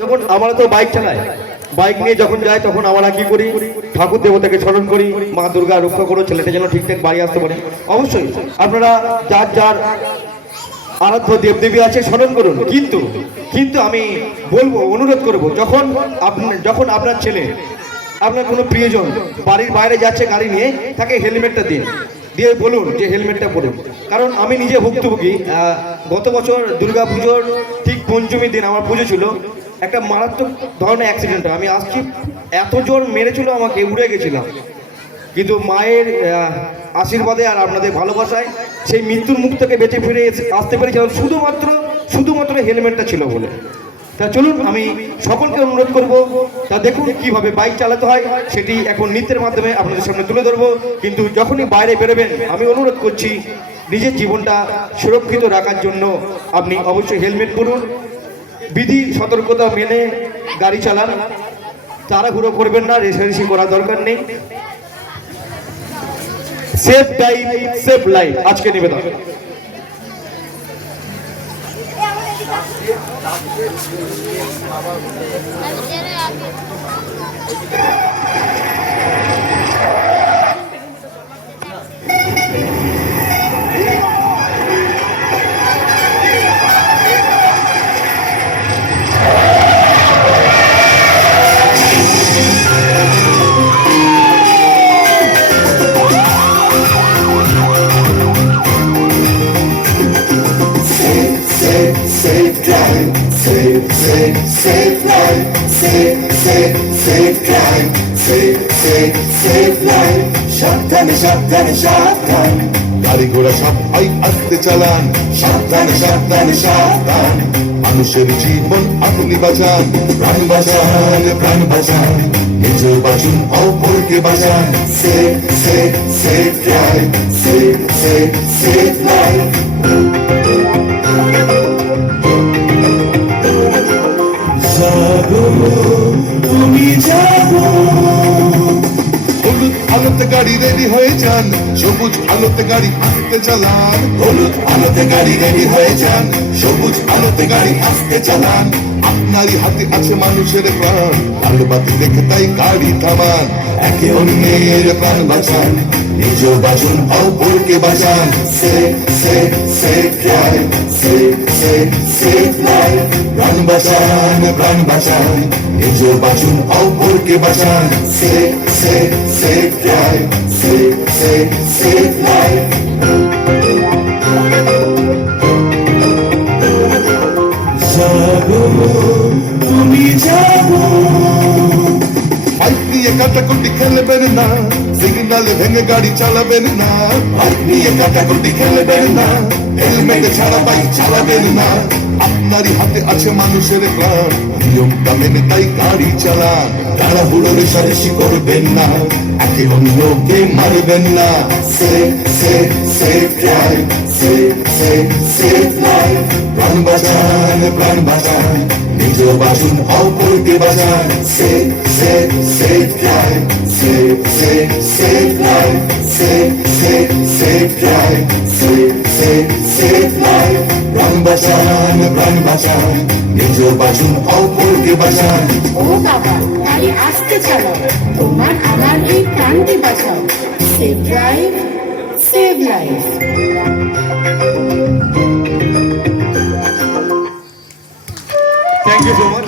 যখন আমরা তো বাইক চালাই, বাইক নিয়ে যখন যাই তখন আমরা কি করি, ঠাকুর দেবতাকে স্মরণ করি, মা দুর্গা রক্ষা করো, ছেলেটা যেন ঠিকঠাক বাড়ি আসতে পারে। অবশ্যই আপনারা যার যার আরাধ্য দেবদেবী আছে স্মরণ করুন, কিন্তু কিন্তু আমি বলবো, অনুরোধ করব, যখন আপনার ছেলে, আপনার কোনো প্রিয়জন বাড়ির বাইরে যাচ্ছে গাড়ি নিয়ে, তাকে হেলমেটটা দিন, দিয়ে বলুন যে হেলমেটটা পরুন। কারণ আমি নিজে ভুক্তভোগী। গত বছর দুর্গা পুজোর ঠিক পঞ্চমীর দিন আমার পুজো ছিল, একটা মারাত্মক ধরনের অ্যাক্সিডেন্ট। আমি আসছি, এত জোর মেরেছিল আমাকে, উড়ে গেছিলাম, কিন্তু মায়ের আশীর্বাদে আর আপনাদের ভালোবাসায় সেই মৃত্যুর মুখ থেকে বেঁচে ফিরে আসতে পেরেছিলাম শুধুমাত্র হেলমেটটা ছিল বলে। তা চলুন, আমি সকলকে অনুরোধ করব, তা দেখুন কিভাবে বাইক চালাতে হয়, সেটি এখন নৃত্যের মাধ্যমে আপনাদের সামনে তুলে ধরবো। কিন্তু যখনই বাইরে বেরোবেন, আমি অনুরোধ করছি নিজের জীবনটা সুরক্ষিত রাখার জন্য আপনি অবশ্যই হেলমেট পরুন, বিধি সতর্কতা মেনে গাড়ি চালান, তাড়াহুড়ো করবেন না, রেসারেসি করার দরকার নেই। সেফ ড্রাইভ সেফ লাইফ আজকে নিবেদন। Safe drive, safe life, safe drive, safe life. সাবধানে সাবধানে সাবধান, গাড়ি ঘোড়া সবাই আস্তে চালান। সাবধানে সাবধানে সাবধান, মানুষের জীবন আপনি বাঁচান। প্রাণ বাঁচান, প্রাণ বাঁচান, নিজ বাঁচুন, অপরকে বাঁচান। Safe drive, safe life. তুমি যাবো, হলুদ আলোতে গাড়ি রেডি হয়ে যান, সবুজ আলোতে গাড়ি আসতে চালান। হলুদ আলোতে গাড়ি রেডি হয়ে যান, সবুজ আলোতে গাড়ি আসতে চালান। আপনারই হাতে আছে মানুষের প্রাণ, আলো বাতি দেখে তাই গাড়ি থামান। একে অন্যের প্রাণ বাঁচান, নিজ বাঁচুন, অপরকে বাঁচান। Safe drive, safe life. প্রাণ বাঁচান, প্রাণ বাঁচান, নিজ বাঁচুন, অপরকে বাঁচান। Safe drive, safe life. তুমি যাবো, বাইক নিয়ে কাটাকুটি খেলবেন না, সিগনালে ভেঙে গাড়ি চালাবেন না। বাইক নিয়ে কাটাকুটি খেলবেন না, হেলমেট ছাড়া বাইক চালাবেন না। আপনারই হাতে আছে মানুষের প্রাণ, নিয়মটা মেনে তাই গাড়ি চালান। তাড়াহুড়ো রেসারেসি করবেন না, একে অন্যকে মারবেন না। Safe drive, safe life. প্রাণ বাঁচান, প্রাণ বাঁচান, নিজ বাঁচুন, অপরকে বাঁচান। Safe drive, safe life. Safe drive, safe life. প্রাণ বাঁচান, প্রাণ বাঁচান, নিজ বাঁচুন, অপরকে বাঁচান। ও বাবা, গাড়ি আসতে চালাও, তোমার আমার এই প্রাণটি বাঁচাও। Safe drive, save life. Thank you so much.